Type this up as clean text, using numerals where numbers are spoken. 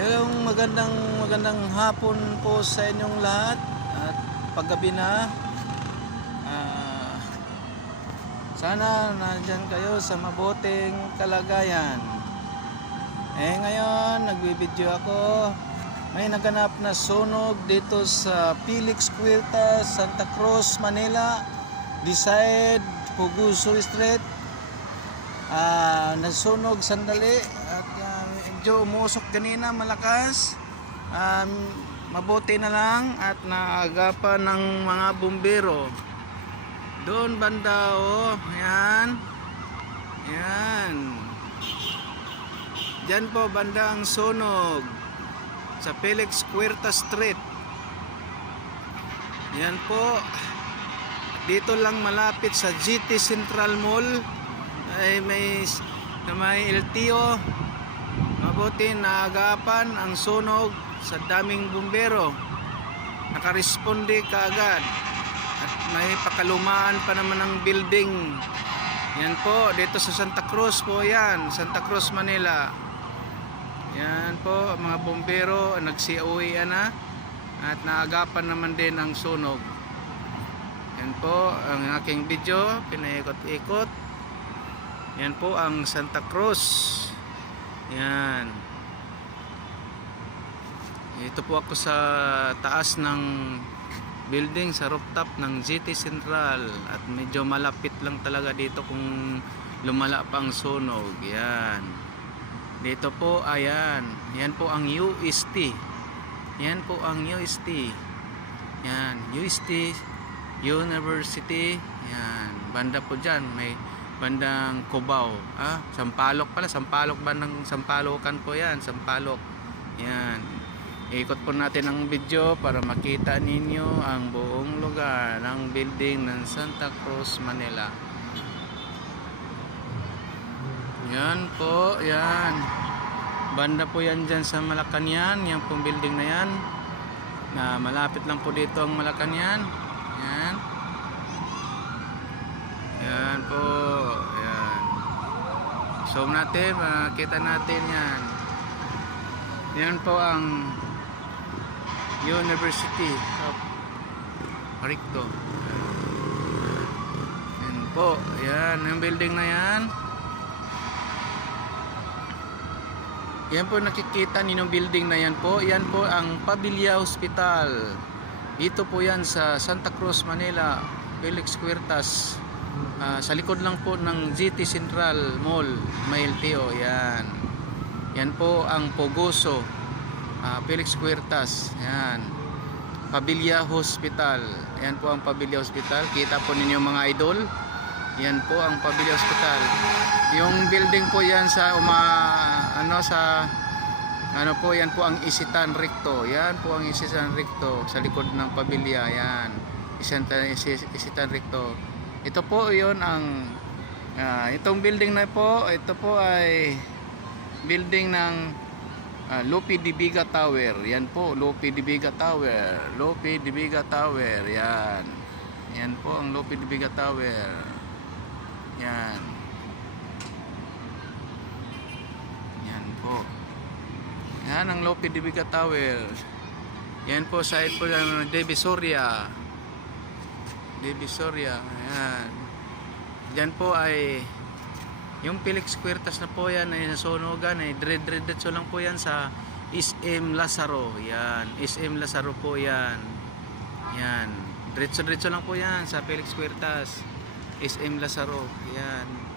Hello, magandang hapon po sa inyong lahat at paggabi na. Sana nandyan kayo sa mabuting kalagayan. Ngayon nagbibideo ako. May naganap na sunog dito sa Felix Huertas, Santa Cruz, Manila, beside Puguso Street. Nasunog sandali at medyo umusok kanina malakas. Mabuti na lang at naagapan ng mga bumbero doon banda. Yan dyan po banda ang sunog sa Felix Huertas Street. Yan po, dito lang malapit sa GT Central Mall ay may LTO. Mabuti naagapan ang sunog sa daming bumbero, nakaresponde kaagad at may pakalumaan pa naman ng building. Yan po, dito sa Santa Cruz po yan, Santa Cruz, Manila. Yan po, mga bumbero nagsiuwi na at naagapan naman din ang sunog. Yan po ang aking video, pinaikot-ikot. Yan po ang Santa Cruz. Yan. Ito po ako sa taas ng building, sa rooftop ng GT Central at medyo malapit lang talaga dito kung lumala pa ang sunog. Yan. Dito po, ayan. Yan po ang UST. Yan po ang UST. Yan, UST University. Yan, banda po dyan. May bandang Cubao. Sampaloc pala. Sampaloc, bandang Sampalocan po yan. Sampaloc. Yan. Ikot po natin ang video para makita ninyo ang buong lugar ng building ng Santa Cruz, Manila. Yan po. Yan. Banda po yan dyan sa Malacañang. Yan pong building na yan. Malapit lang po dito ang Malacañang. Yan. Yan po. Yan. Zoom natin, makita natin yan. Yan po ang University of Recto. Yan po. Yan, yung building na yan. Yan po nakikita ninyong building na yan po. Yan po ang Pabilia Hospital. Dito po yan sa Santa Cruz, Manila, Felix Huertas. Sa likod lang po ng GT Central Mall, may LTO. Yan. Yan po ang Puguso, Felix Huertas. Yan. Pabilia Hospital. Yan po ang Pabilia Hospital. Kita po ninyo mga idol. Yan po ang Pabilia Hospital. Yung building po yan sa yan po ang Isitan Recto. Yan po ang Isitan Recto sa likod ng Pabilia. Yan. Isitan Recto. Ito po yon ang itong building na po, ito po ay building ng Lope de Vega Tower. Yan po, Lope de Vega Tower. Lope de Vega Tower. Yan. Yan po ang Lope de Vega Tower. Yan. Yan po. Yan ang Lope de Vega Tower. Yan po, side po ng Divisoria. Divisoria. Ayan. Diyan po ay yung Felix Huertas na po yan ay nasunugan ay diretso lang po yan sa SM Lazaro. Yan. SM Lazaro po yan. Yan. Diretso lang po yan sa Felix Huertas. SM Lazaro. Yan.